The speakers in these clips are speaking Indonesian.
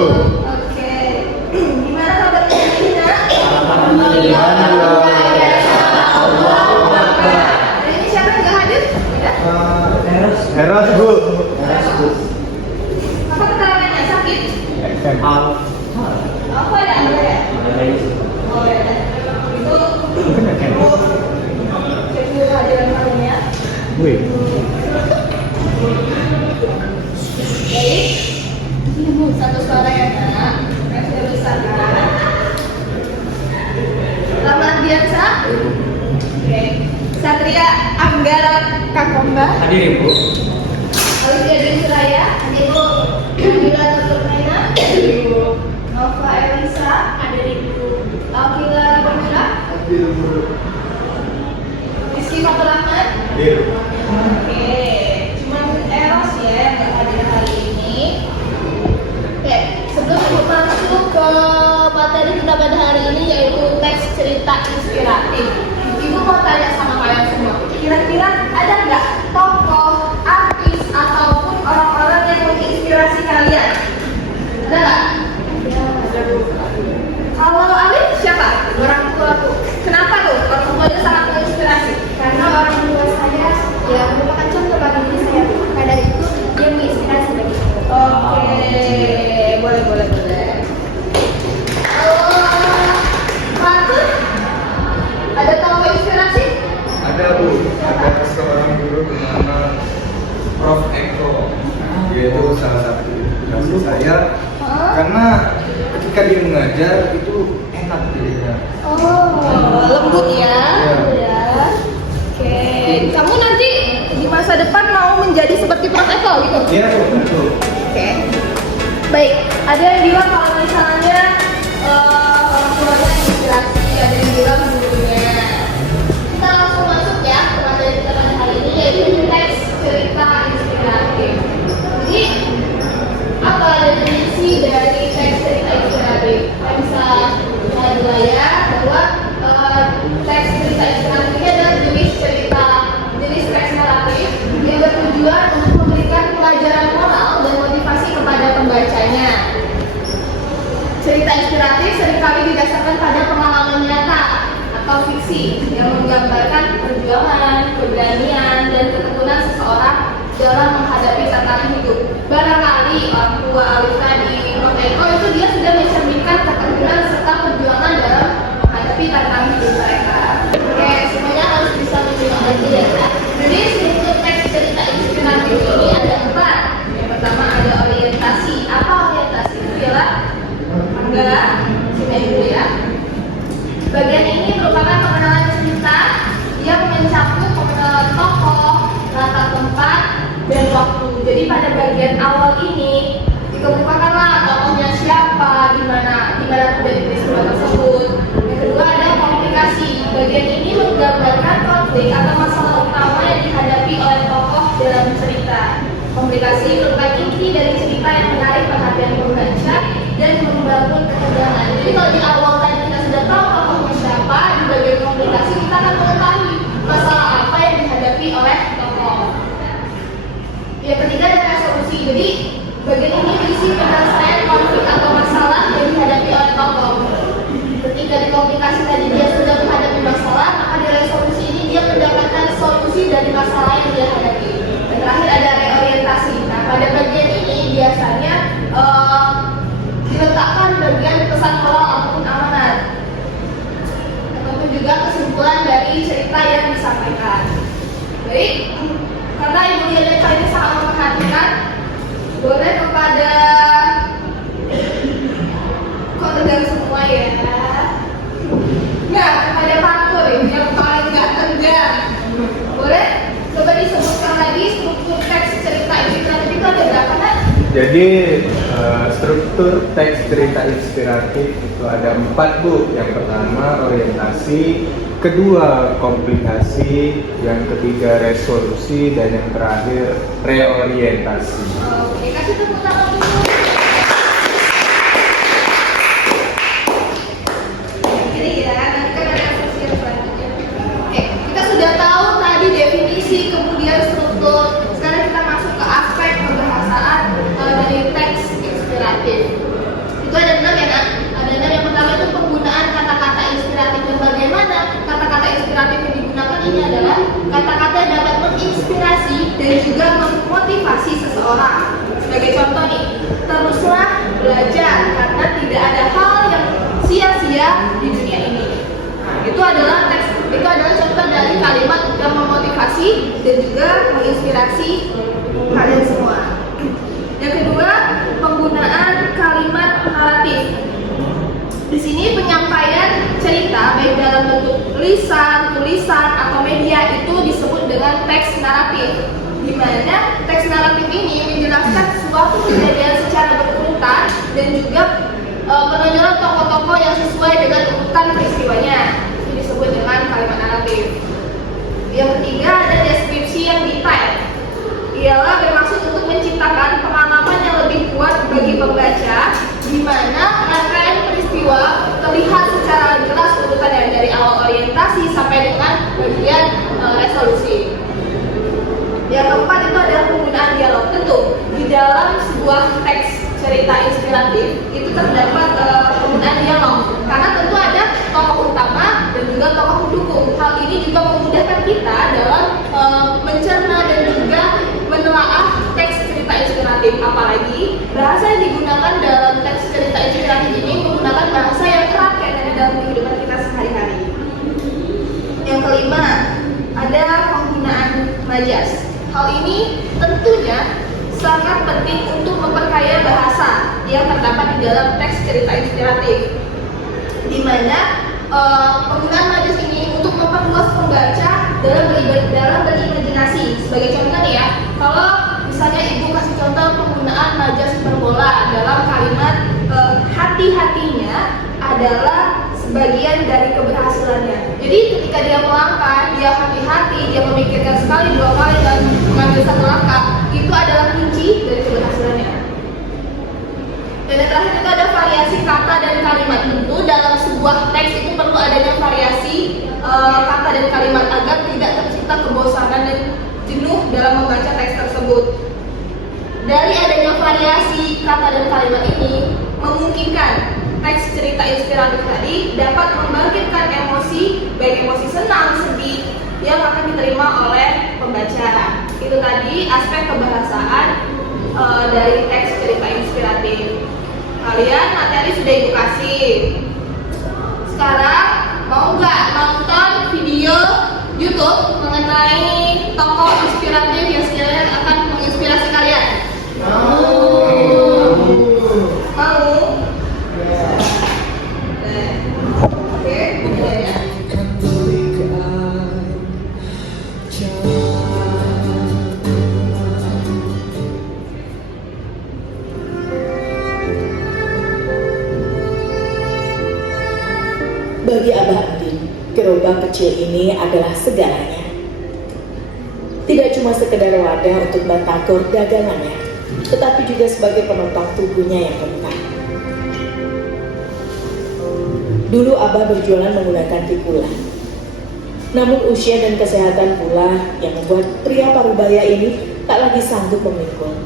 Oke. Gimana kabarnya hari ini, Nak? Alhamdulillah. Hari ini siapa yang nggak hadir? Udah? Eros Bu. Apa keterangannya? Sakit? Apa ya? Oh ya. Itu cek dulu kehadiran kalian ya. Wih. Baik. Ini Bu, satu suara ya, Nak. Yang sudah besar kan? Selamat Diansa. Oke. Satria Anggara Kakomba. Hadir Ibu. Olivia Dewi Suraya. Ibu. Nabila Nurmaina. Ibu. Nova Elisa. Hadir Ibu. Alkila Ribamira. Hadir Bu. Rizky Fatur Rahman. Hadir. Oke. Cuman Eros ya yang nggak hadir hari ini. Oke. Sebelum Ibu masuk ke materi kita pada hari ini yaitu teks cerita inspiratif. Ibu mau tanya sama kalian semua. Kira-kira ada nggak tokoh, artis ataupun orang-orang yang menginspirasi kalian? Ada nggak? Ada Bu. Kalau Alif siapa? Orang tua tuh. Kenapa tuh? Orang tuanya sangat menginspirasi. Karena orang tua saya ya merupakan contoh bagi diri saya. Karena itu dia menginspirasi bagi saya. Oke, boleh. Fatur, ada tokoh inspirasi? Ada Bu. Ada seorang guru bernama Prof. Eko. Dia itu salah satu inspirasi saya. Karena ketika dia mengajar itu enak jadinya. Oh, lembut ya. Iya. Oke, kamu nanti di masa depan mau menjadi seperti Prof. Eko gitu? Iya Bu, betul. Oke. Baik, ada yang bilang kalau misalnya orang tuanya inspirasi, ada yang bilang gurunya. Kita langsung masuk ya ke materi kita pada hari ini yaitu teks cerita inspiratif. Jadi apa definisi dari teks cerita inspiratif? Kita bisa lihat dulu ya bahwa teks cerita inspiratif ini adalah jenis teks naratif yang bertujuan untuk memberikan pelajaran moral dan motivasi kepada pembacanya. Cerita inspiratif seringkali didasarkan pada pengalaman nyata atau fiksi yang menggambarkan perjuangan, keberanian, dan ketekunan seseorang dalam menghadapi tantangan hidup. Barangkali orang tua Alif tadi, Prof. Eko itu dia sudah mencerminkan ketekunan serta perjuangan dalam menghadapi tantangan hidup mereka. Oke, semuanya harus bisa menyimak lagi ya. Jadi untuk teks cerita inspiratif ini ada 4. Yang pertama ada orientasi. Apa orientasi? Itu ialah enggak, sini dulu ya. Bagian ini merupakan pengenalan cerita yang mencakup pengenalan tokoh, latar tempat, dan waktu. Jadi pada bagian awal ini dikemukakanlah tokohnya siapa, di mana terjadi peristiwa tersebut. Yang kedua ada komunikasi. Bagian ini menggambarkan konflik atau masalah utama yang dihadapi oleh tokoh dalam cerita. Komunikasi merupakan inti dari cerita yang menarik perhatian pembaca dan membangun ketegangan. Jadi kalau di awal tadi kita sudah tahu tokohnya siapa, di bagian komunikasi kita akan mengetahui masalah apa yang dihadapi oleh tokoh. Yang ketiga ada resolusi. Jadi bagian ini berisi penyelesaian konflik atau masalah yang dihadapi oleh tokoh. Ketika di komunikasi tadi dia sudah menghadapi masalah, maka di resolusi ini dia mendapatkan solusi dari masalah yang dia hadapi. Dan terakhir ada reorientasi. Nah, pada bagian ini biasanya diletakkan bagian pesan moral ataupun amanat, ataupun juga kesimpulan dari cerita yang disampaikan. Baik, karena Ibu lihat kali ini sangat memperhatikan, boleh kepada kok tegang semua ya. Nah, kepada Fatur yang paling nggak tegang, boleh coba disebutkan lagi struktur teks cerita inspiratif itu ada berapa kan? Jadi struktur teks cerita inspiratif itu ada 4 Bu. Yang pertama orientasi, kedua komplikasi, yang ketiga resolusi, dan yang terakhir reorientasi. Oke, kasih tepuk tangan dulu. Ini ya, nanti kan ada sesi yang selanjutnya. Oke, kita sudah tahu tadi definisi, kemudian struktur. Sekarang kita masuk ke aspek pembahasaan dari teks inspiratif. Itu ada 6 ya nak. Ada 6. Yang pertama itu penggunaan kata-kata inspiratif. Dan bagaimana kata-kata inspiratif yang digunakan ini adalah kata-kata yang dapat menginspirasi dan juga memotivasi seseorang. Sebagai contoh nih, teruslah belajar karena tidak ada hal yang sia-sia di dunia ini. Nah, itu adalah contoh dari kalimat yang memotivasi dan juga menginspirasi kalian semua. Yang kedua, penggunaan kalimat naratif. Di sini penyampaian cerita baik dalam bentuk tulisan, atau media itu disebut dengan teks naratif. Di mana teks naratif ini menjelaskan suatu kejadian secara berurutan dan juga menonjolkan tokoh-tokoh yang sesuai dengan urutan peristiwanya. Itu disebut dengan kalimat naratif. Yang ketiga ada deskripsi yang detail. Ialah bermaksud untuk menciptakan pengalaman yang lebih kuat bagi pembaca, di mana rangkaian peristiwa terlihat secara jelas urutannya dari awal orientasi sampai dengan bagian resolusi. Yang keempat itu adalah penggunaan dialog. Tentu di dalam sebuah teks cerita inspiratif itu terdapat penggunaan dialog, karena tentu ada tokoh utama dan juga tokoh pendukung. Hal ini juga memudahkan kita dalam mencerna dan juga menelaah teks cerita inspiratif. Apalagi bahasa yang digunakan dalam teks cerita inspiratif ini menggunakan bahasa yang erat yang ada dalam kehidupan kita sehari-hari. Yang kelima ada penggunaan majas. Hal ini tentunya sangat penting untuk memperkaya bahasa yang terdapat di dalam teks cerita inspiratif, di mana penggunaan majas ini untuk memperluas pembaca dalam berimajinasi. Sebagai contoh nih ya, kalau misalnya ibu kasih contoh penggunaan majas hiperbola dalam kalimat hati-hatinya adalah sebagian dari keberhasilannya. Jadi ketika dia melangkah, dia hati-hati, dia memikirkan sekali, dua kali dan mengambil satu langkah, itu adalah kunci dari keberhasilannya. Dan yang terakhir itu ada variasi kata dan kalimat. Tentu dalam sebuah teks itu perlu adanya variasi kata dan kalimat agar tidak tercipta kebosanan dan jenuh dalam membaca teks tersebut. Dari adanya variasi kata dan kalimat ini memungkinkan teks cerita inspiratif tadi dapat membangkitkan emosi, baik emosi senang, sedih yang akan diterima oleh pembaca. Itu tadi aspek kebahasaan dari teks cerita inspiratif. Kalian materi sudah ibu kasih. Sekarang mau nggak nonton video YouTube mengenai tokoh inspiratif yang sekiranya akan menginspirasi kalian? Mau? Oke, mulai ya. Bagi Abah Andin, gerobak kecil ini adalah segalanya. Tidak cuma sekedar wadah untuk batagor dagangannya, tetapi juga sebagai penopang tubuhnya yang bengkak. Dulu Abah berjualan menggunakan pikulan. Namun usia dan kesehatan pula yang membuat pria parubaya ini tak lagi sanggup memikul.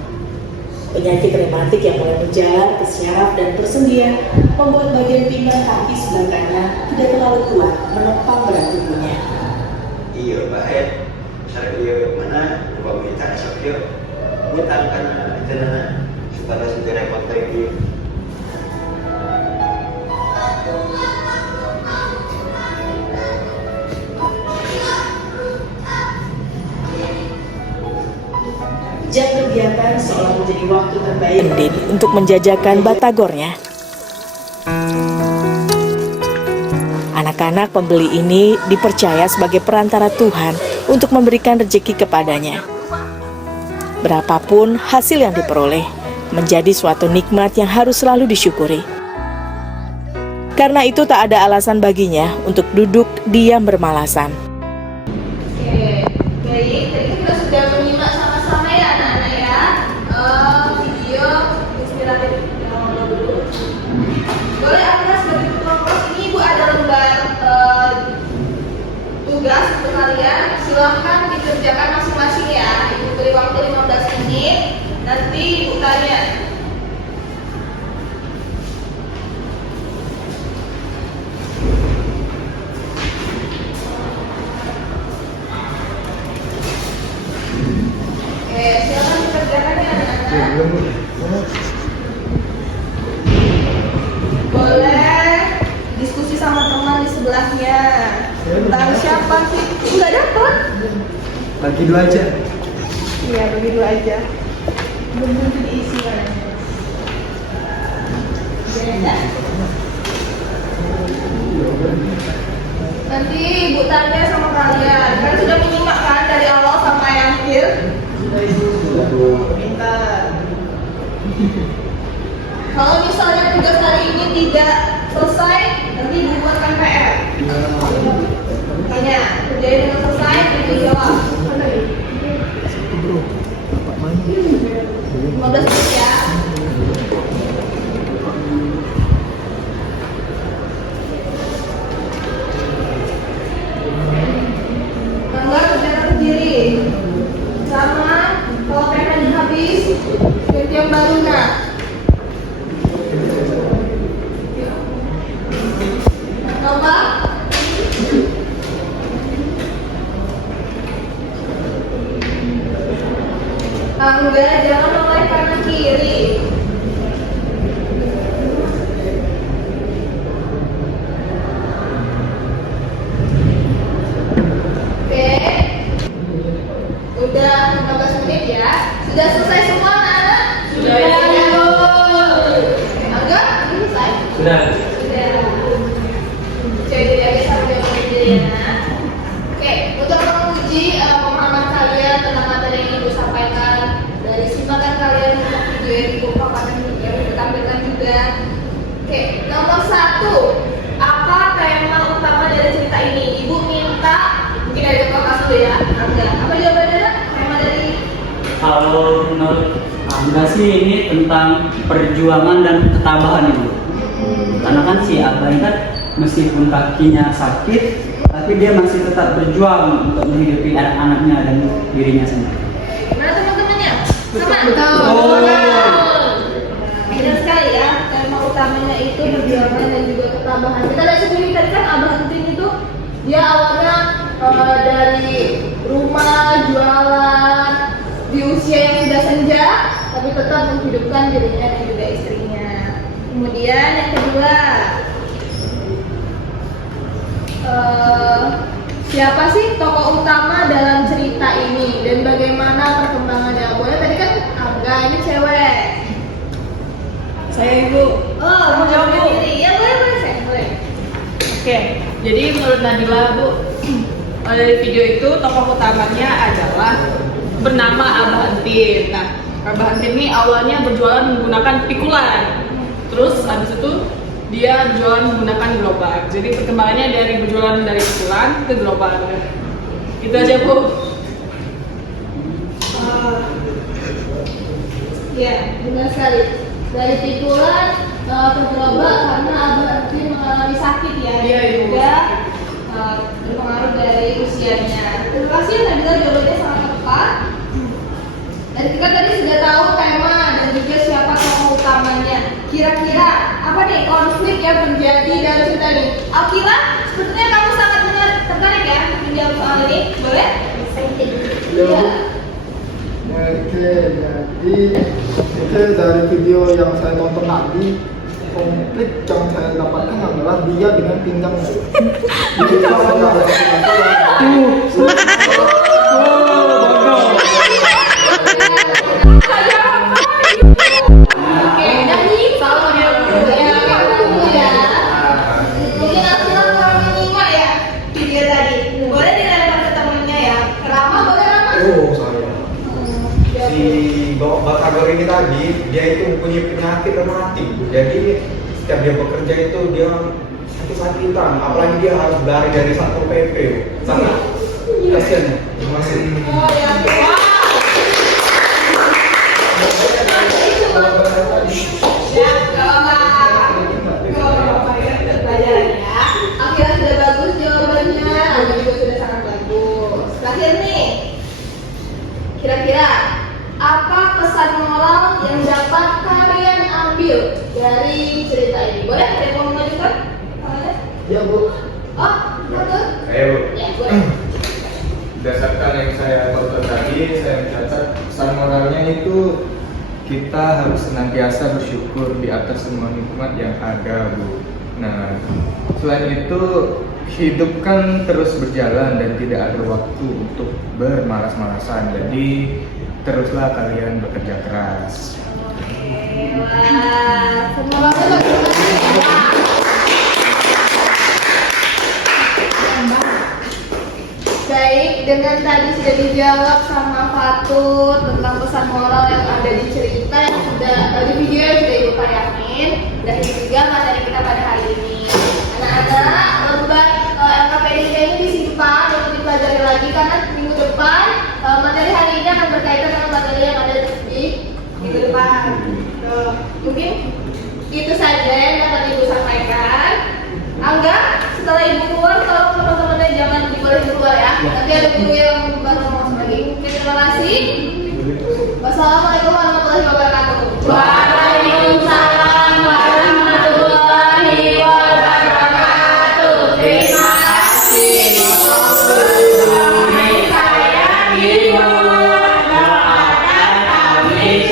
Penyakit rematik yang mulai menjalar ke syaraf dan persendian membuat bagian pinggang kaki sebelah kanan tidak terlalu kuat menopang berat tubuhnya. Iya, baik. Saya dia mana? Buat minta esok dia. Minta karena itu nana supaya sudah repot lagi. Jam kegiatan seolah menjadi waktu terbaik Andin untuk menjajakan batagornya. Anak-anak pembeli ini dipercaya sebagai perantara Tuhan untuk memberikan rezeki kepadanya. Berapapun hasil yang diperoleh, menjadi suatu nikmat yang harus selalu disyukuri. Karena itu tak ada alasan baginya untuk duduk diam bermalasan. Oke, baik. Tadi kita sudah menyimak sama-sama ya anak-anak ya video inspiratif yang dulu. Boleh Agnes sebagai ketua ini Ibu ada lembar tugas untuk kalian. Silahkan dikerjakan masing-masing ya. Ibu beri waktu 15 menit. Nanti Ibu tanya. sebelahnya. Tentang siapa sih? Nggak dapat. Bagi 2 aja. Iya, bagi 2 aja. Belum tentu diisi kan. Nanti Ibu tanya sama kalian. Kalian sudah menyimak kan dari awal sampai akhir? Pintar. Kalau misalnya tugas hari ini tidak selesai, nanti dibuatkan PR. Tanya, kerjain dengan selesai, nanti jawab. 15 menit ya. Bangga kerjakan sendiri. Sama, kalau PR-nya habis, ganti yang baru nak. Coba. Enggak, jangan mulai kanan kiri. Oke. Udah 15 menit ya. Sudah selesai semua anak-anak? Sudah. Enggak? Ini selesai? Sudah. Sudah. Jadi aja sampai menjadi ya. Oke, untuk menguji pemahaman kalian tentang materi yang Ibu sampaikan, dari simpanan kalian untuk video yang Ibu paparkan yang Ibu tampilkan juga. Oke, nomor 1, apa tema utama dari cerita ini? Ibu minta mungkin dari kelas dulu ya. Angga, apa jawabannya? Tema dari Kalau menurut Angga sih ini tentang perjuangan dan ketabahan Ibu. Karena kan si Abah ini kan meskipun kakinya sakit, tapi dia masih tetap berjuang untuk menghidupi anak-anaknya dan dirinya sendiri. mana teman-temannya? Sama? Oh. Benar sekali ya, tema utamanya itu perjuangan dan juga ketabahan. Kita lihat sendiri tadi kan Abah Entin itu dia awalnya dari rumah jualan di usia yang sudah senja, tapi tetap menghidupkan dirinya dan juga istrinya. Kemudian yang kedua, siapa sih tokoh utama dalam cerita ini dan bagaimana perkembangannya? Boleh tadi kan Angga, ini cewek. Saya Ibu. Oh, mau jawab sendiri? Ya boleh, saya boleh. Oke, jadi menurut Nadila Bu, dari video itu tokoh utamanya adalah bernama Abah Entin. Nah, Abah Entin ini awalnya berjualan menggunakan pikulan. Terus habis itu dia jualan menggunakan gerobak. Jadi perkembangannya dari berjualan dari pikulan ke gerobak. Itu aja Bu. Ya, benar sekali. Dari pikulan ke gerobak karena Abah Entin mengalami sakit ya. Iya, dan Ibu. juga berpengaruh dari usianya. Terima kasih Nabila, jawabannya sangat tepat. Dan kita tadi sudah tahu tema dan juga siapa tokoh utamanya. Kira-kira apa nih konflik yang terjadi dalam cerita ini? Alkila, sepertinya kamu sangat tertarik ya menjawab soal ini. Boleh? Iya. Oke, jadi itu dari video yang saya tonton tadi, konflik yang saya dapatkan adalah dia dengan pinggangnya. Jadi kalau ada Oke, dan ini salah ya. Ya. Mungkin Alkila kurang menyimak ya video tadi. Boleh dilakukan ke temennya ya. Rama, boleh Rama? Oh, saya. Si Batagor ini tadi, dia itu mempunyai penyakit rematik. Jadi setiap dia bekerja itu dia sakit-sakitan. Apalagi dia harus lari dari Satpol PP. Sangat kasihan ya. Terima kasih. Oh ya. Wah. Ya, gak apa-apa ya, kita pelajaran ya. Akhirnya sudah bagus jawabannya, Anda juga sudah sangat bagus. Terakhir nih, kira-kira apa pesan moral yang dapat kalian ambil dari cerita ini? Boleh? Ada yang mau mengajukan? Ada? ya Bu, Oh, betul? Ayo, Bu. Ya, boleh. Berdasarkan yang saya tonton tadi, saya mencatat pesan moralnya itu kita harus senantiasa bersyukur di atas semua nikmat yang ada, Bu. Nah, selain itu hidup kan terus berjalan dan tidak ada waktu untuk bermalas-malasan. Jadi teruslah kalian bekerja keras. Wah, semoga baik, dengan tadi sudah dijawab sama Fatur tentang pesan moral yang ada di cerita yang sudah di video yang sudah Ibu tayangin, dan juga materi kita pada hari ini. Anak-anak, membuat LKPDK ini disimpan untuk dipelajari lagi karena minggu depan materi hari ini akan berkaitan dengan materi yang ada di minggu depan. Mungkin itu saja yang dapat Ibu sampaikan. Angga, setelah Ibu keluar, tolong teman-temannya jangan dibolehin keluar ya. Nanti ada guru yang baru masuk lagi. Oke, terima kasih. Wassalamualaikum warahmatullahi wabarakatuh. Waalaikumsalam warahmatullahi wabarakatuh. Terima kasih. Saya Ibu, doakan kami